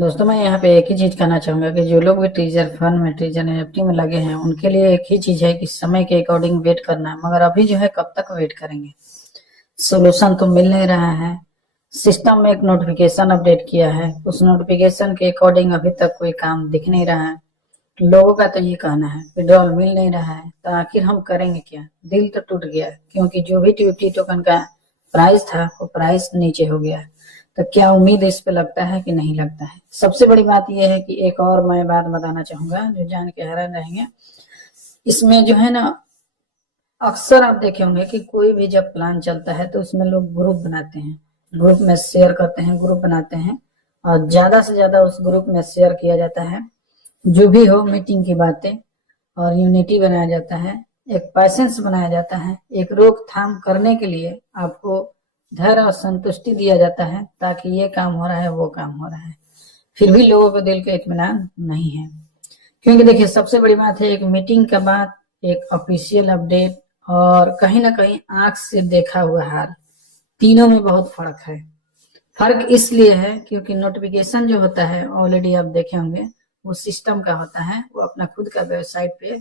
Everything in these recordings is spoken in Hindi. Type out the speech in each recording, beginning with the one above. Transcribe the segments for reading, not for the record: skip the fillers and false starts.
दोस्तों मैं यहाँ पे एक ही चीज कहना चाहूंगा कि जो लोग भी टीजर फंड में टीजर एनएफटी में लगे हैं उनके लिए एक ही चीज है कि समय के अकॉर्डिंग वेट करना है। मगर अभी जो है कब तक वेट करेंगे, सोल्यूशन तो मिल नहीं रहा है। सिस्टम में एक नोटिफिकेशन अपडेट किया है, उस नोटिफिकेशन के अकॉर्डिंग अभी तक कोई काम दिख नहीं रहा है। लोगों का तो ये कहना है विड्रॉल मिल नहीं रहा है, तो आखिर हम करेंगे क्या। दिल तो टूट गया है, क्योंकि जो भी टीयूटी टोकन का प्राइस था वो प्राइस नीचे हो गया है। तो क्या उम्मीद इस पे लगता है कि नहीं लगता है। सबसे बड़ी बात यह है कि एक और मैं बात बताना चाहूंगा जो जान के हैरान रहेंगे। इसमें जो है ना, अक्सर आप देखे होंगे कि कोई भी जब प्लान चलता है तो उसमें लोग ग्रुप बनाते हैं, ग्रुप में शेयर करते हैं, ग्रुप बनाते हैं और ज्यादा से ज्यादा उस ग्रुप में शेयर किया जाता है जो भी हो मीटिंग की बातें, और यूनिटी बनाया जाता है, एक पैसेंस बनाया जाता है, एक रोकथाम करने के लिए आपको धैर्य और संतुष्टि दिया जाता है ताकि ये काम हो रहा है वो काम हो रहा है। फिर भी लोगों को दिल का इत्मीनान नहीं है। क्योंकि देखिए सबसे बड़ी बात है, एक मीटिंग के बाद एक ऑफिशियल अपडेट और कहीं ना कहीं आंख से देखा हुआ हाल, तीनों में बहुत फर्क है। फर्क इसलिए है क्योंकि नोटिफिकेशन जो होता है ऑलरेडी आप देखे होंगे वो सिस्टम का होता है, वो अपना खुद का वेबसाइट पे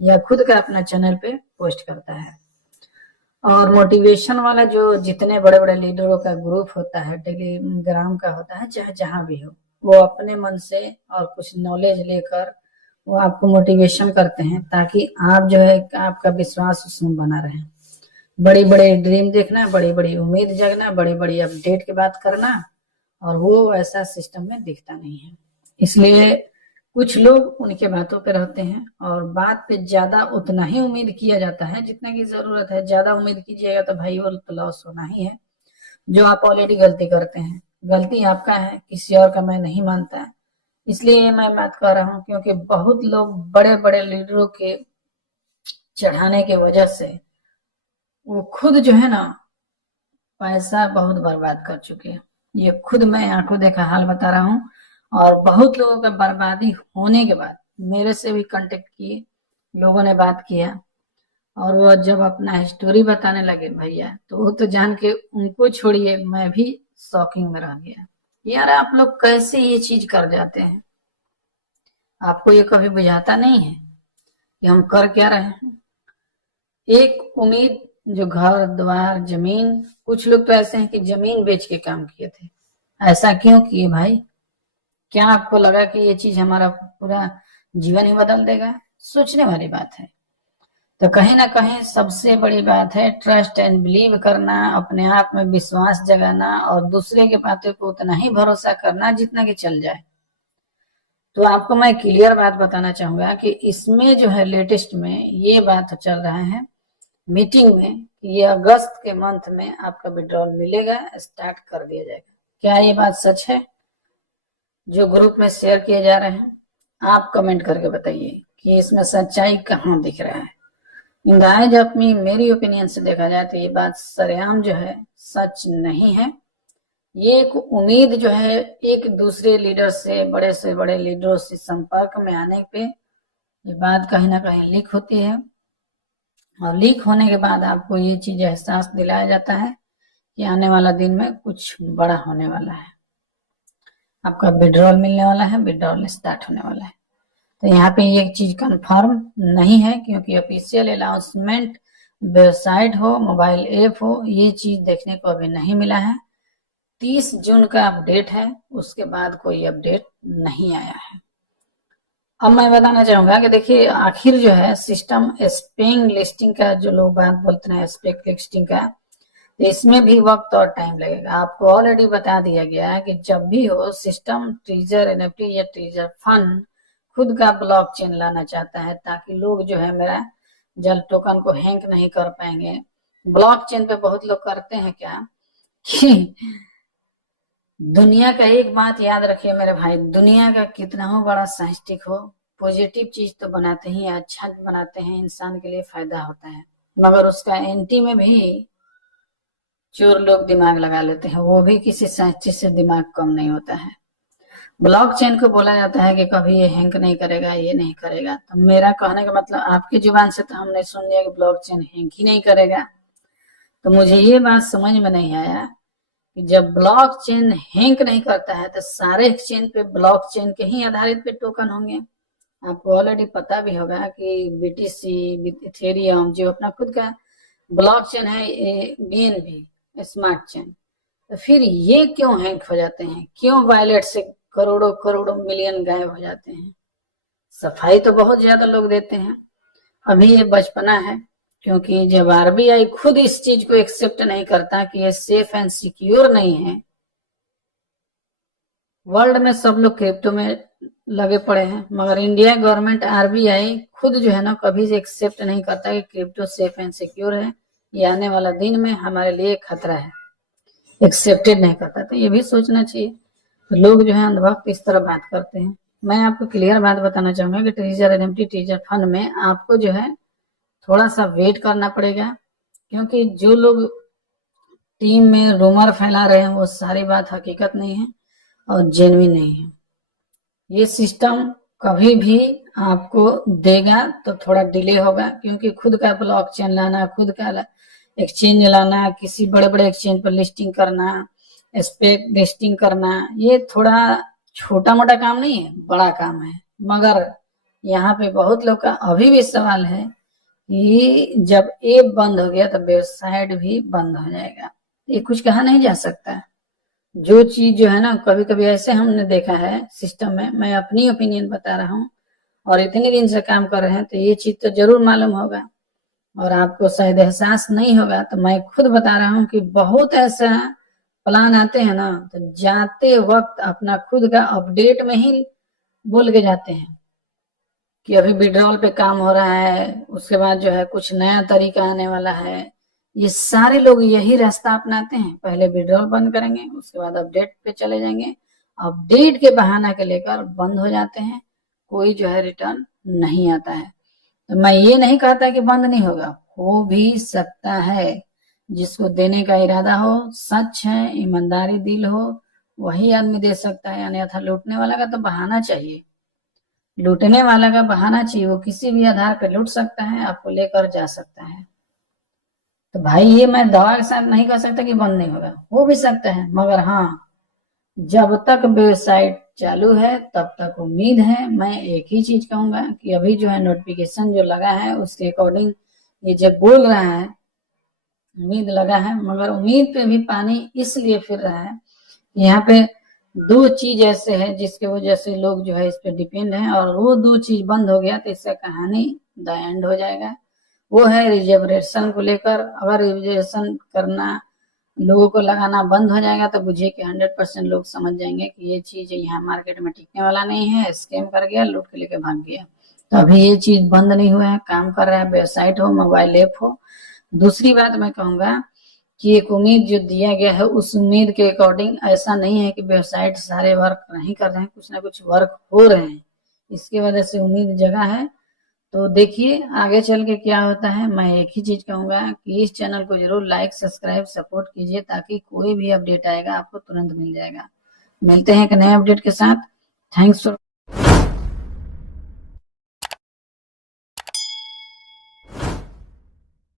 या खुद का अपना चैनल पे पोस्ट करता है। और मोटिवेशन वाला जो जितने बड़े बड़े लीडरों का ग्रुप होता है, टेलीग्राम का होता है, चाहे जहां भी हो, वो अपने मन से और कुछ नॉलेज लेकर वो आपको मोटिवेशन करते हैं ताकि आप जो है आपका विश्वास उसमें बना रहे। बड़ी बड़ी ड्रीम देखना, बड़ी बड़ी उम्मीद जगना, बड़ी बड़ी अपडेट की बात करना, और वो ऐसा सिस्टम में दिखता नहीं है। इसलिए कुछ लोग उनके बातों पे रहते हैं और बात पे ज्यादा उतना ही उम्मीद किया जाता है जितना की जरूरत है। ज्यादा उम्मीद कीजिएगा तो भाई वो तो लॉस होना ही है। जो आप ऑलरेडी गलती करते हैं, गलती आपका है, किसी और का मैं नहीं मानता। इसलिए मैं बात कर रहा हूँ क्योंकि बहुत लोग बड़े बड़े लीडरों के चढ़ाने के वजह से वो खुद जो है ना पैसा बहुत बर्बाद कर चुके हैं। ये खुद मैं आंखों देखा हाल बता रहा हूँ। और बहुत लोगों का बर्बादी होने के बाद मेरे से भी कांटेक्ट किए, लोगों ने बात किया, और वो जब अपना स्टोरी बताने लगे भैया, तो वो तो जान के उनको छोड़िए मैं भी शॉकिंग में रह गया। यार आप लोग कैसे ये चीज कर जाते हैं। आपको ये कभी बुझाता नहीं है कि हम कर क्या रहे हैं। एक उम्मीद जो घर द्वार जमीन, कुछ लोग तो ऐसे हैं कि जमीन बेच के काम किए थे। ऐसा क्यों किए भाई। क्या आपको लगा कि ये चीज हमारा पूरा जीवन ही बदल देगा। सोचने वाली बात है। तो कहीं ना कहीं सबसे बड़ी बात है ट्रस्ट एंड बिलीव करना, अपने आप में विश्वास जगाना और दूसरे के बातों को उतना ही भरोसा करना जितना कि चल जाए। तो आपको मैं क्लियर बात बताना चाहूंगा कि इसमें जो है लेटेस्ट में ये बात चल रहा है मीटिंग में कि ये अगस्त के मंथ में आपका विड्रॉल मिलेगा, स्टार्ट कर दिया जाएगा। क्या ये बात सच है जो ग्रुप में शेयर किए जा रहे हैं? आप कमेंट करके बताइए कि इसमें सच्चाई कहाँ दिख रहा है। गाइस अपनी मेरी ओपिनियन से देखा जाए तो ये बात सरेआम जो है सच नहीं है। ये एक उम्मीद जो है एक दूसरे लीडर से बड़े लीडरों से संपर्क में आने पे ये बात कहीं ना कहीं लीक होती है, और लीक होने के बाद आपको ये चीज एहसास दिलाया जाता है कि आने वाला दिन में कुछ बड़ा होने वाला है, आपका विड्रॉल मिलने वाला है, विड्रॉल स्टार्ट होने वाला है। तो यहाँ पे ये चीज कंफर्म नहीं है क्योंकि ऑफिशियल अनाउंसमेंट वेबसाइट हो, मोबाइल ऐप हो, ये चीज देखने को अभी नहीं मिला है। 30 जून का अपडेट है, उसके बाद कोई अपडेट नहीं आया है। अब मैं बताना चाहूंगा कि देखिए आखिर जो है सिस्टम स्पेइंग लिस्टिंग का जो लोग बात बोलते हैं स्पेक लिस्टिंग का, तो इसमें भी वक्त और टाइम लगेगा। आपको ऑलरेडी बता दिया गया है कि जब भी हो सिस्टम टीजर एनएफटी या टीजर फंड खुद का ब्लॉकचेन लाना चाहता है ताकि लोग जो है मेरा जल टोकन को हैंक नहीं कर पाएंगे। ब्लॉकचेन पे बहुत लोग करते हैं क्या कि दुनिया का एक बात याद रखिए मेरे भाई, दुनिया का कितना हो बड़ा साइंटिस्ट हो, पॉजिटिव चीज तो बनाते ही अच्छा बनाते हैं, इंसान के लिए फायदा होता है, मगर उसका एंटी में भी चोर लोग दिमाग लगा लेते हैं। वो भी किसी साइंटिस्ट से दिमाग कम नहीं होता है। ब्लॉकचेन को बोला जाता है कि कभी ये हैंक नहीं करेगा, ये नहीं करेगा। तो मेरा कहने का मतलब आपकी जुबान से तो हमने सुन लिया कि ब्लॉकचेन हैंक ही नहीं करेगा। तो मुझे ये बात समझ में नहीं आया कि जब ब्लॉकचेन हैंग नहीं करता है तो सारे एक्सचेंज पे ब्लॉकचेन के ही आधारित पे टोकन होंगे। आपको ऑलरेडी पता भी होगा कि बीटीसी, इथेरियम जो अपना खुद का ब्लॉकचेन है, BNB स्मार्ट चेन, तो फिर ये क्यों हैंग हो जाते हैं, क्यों वॉलेट से करोड़ों करोड़ों मिलियन गायब हो जाते हैं? सफाई तो बहुत ज्यादा लोग देते हैं। अभी ये बचपना है, क्योंकि जब RBI खुद इस चीज को एक्सेप्ट नहीं करता कि ये सेफ एंड सिक्योर नहीं है, वर्ल्ड में सब लोग क्रिप्टो में लगे पड़े हैं, मगर इंडिया गवर्नमेंट RBI खुद जो है ना कभी से एक्सेप्ट नहीं करता कि क्रिप्टो सेफ एंड सिक्योर है, ये आने वाला दिन में हमारे लिए खतरा है, एक्सेप्टेड नहीं करता। तो ये भी सोचना चाहिए। तो लोग जो है अंधभक्त इस तरह बात करते हैं। मैं आपको क्लियर बात बताना चाहूंगा कि ट्रेजर एनएफटी ट्रेजर फंड में आपको जो है थोड़ा सा वेट करना पड़ेगा, क्योंकि जो लोग टीम में रूमर फैला रहे हैं वो सारी बात हकीकत नहीं है और जेन्युइन नहीं है। ये सिस्टम कभी भी आपको देगा तो थोड़ा डिले होगा, क्योंकि खुद का ब्लॉकचेन लाना, खुद का एक्सचेंज लाना, किसी बड़े बड़े एक्सचेंज पर लिस्टिंग करना, स्पेक लिस्टिंग करना, ये थोड़ा छोटा मोटा काम नहीं है, बड़ा काम है। मगर यहाँ पे बहुत लोग का अभी भी सवाल है कि जब ऐप बंद हो गया तो वेबसाइट भी बंद हो जाएगा। ये कुछ कहा नहीं जा सकता। जो चीज जो है ना, कभी कभी ऐसे हमने देखा है सिस्टम में, मैं अपनी ओपिनियन बता रहा हूँ, और इतने दिन से काम कर रहे हैं तो ये चीज तो जरूर मालूम होगा और आपको शायद एहसास नहीं होगा। तो मैं खुद बता रहा हूँ कि बहुत ऐसा प्लान आते हैं ना, तो जाते वक्त अपना खुद का अपडेट में ही बोल के जाते हैं कि अभी विड्रॉल पे काम हो रहा है, उसके बाद जो है कुछ नया तरीका आने वाला है। ये सारे लोग यही रास्ता अपनाते हैं, पहले विड्रॉल बंद करेंगे, उसके बाद अपडेट पे चले जाएंगे, अपडेट के बहाना के लेकर बंद हो जाते हैं, कोई जो है रिटर्न नहीं आता है। तो मैं ये नहीं कहता कि बंद नहीं होगा, हो भी सकता है। जिसको देने का इरादा हो, सच है, ईमानदारी दिल हो, वही आदमी दे सकता है, अन्यथा लूटने वाला का तो बहाना चाहिए। लूटने वाला का बहाना चाहिए, वो किसी भी आधार पर लूट सकता है, आपको लेकर जा सकता है। तो भाई ये मैं दवा के साथ नहीं कह सकता कि बंद नहीं होगा, हो भी सकता है, मगर हाँ जब तक वेबसाइट चालू है तब तक उम्मीद है। मैं एक ही चीज कहूंगा कि अभी जो है नोटिफिकेशन जो लगा है उसके अकॉर्डिंग ये जब बोल रहा है, उम्मीद लगा है, मगर उम्मीद पे भी पानी इसलिए फिर रहा है। यहाँ पे दो चीज ऐसे है जिसके वजह से लोग जो है इस पे डिपेंड है, और वो दो चीज बंद हो गया तो इसका कहानी द एंड हो जाएगा। वो है रिजर्वेशन को लेकर। अगर रिजर्वेशन करना, लोगों को लगाना बंद हो जाएगा तो बुझिए कि 100% लोग समझ जाएंगे कि ये चीज यहाँ मार्केट में टिकने वाला नहीं है, स्कैम कर गया, लूट के लेके भाग गया। तो अभी ये चीज बंद नहीं हुआ है, काम कर रहा है, वेबसाइट हो, मोबाइल ऐप हो। दूसरी बात मैं कहूंगा कि एक उम्मीद जो दिया गया है उस उम्मीद के अकॉर्डिंग ऐसा नहीं है कि वेबसाइट सारे वर्क नहीं कर रहे हैं, कुछ ना कुछ वर्क हो रहे हैं, इसकी वजह से उम्मीद जगह है। तो देखिए आगे चल के क्या होता है। मैं एक ही चीज कहूंगा कि इस चैनल को जरूर लाइक, सब्सक्राइब, सपोर्ट कीजिए, ताकि कोई भी अपडेट आएगा आपको तुरंत मिल जाएगा। मिलते हैं एक नए अपडेट के साथ। Thanks for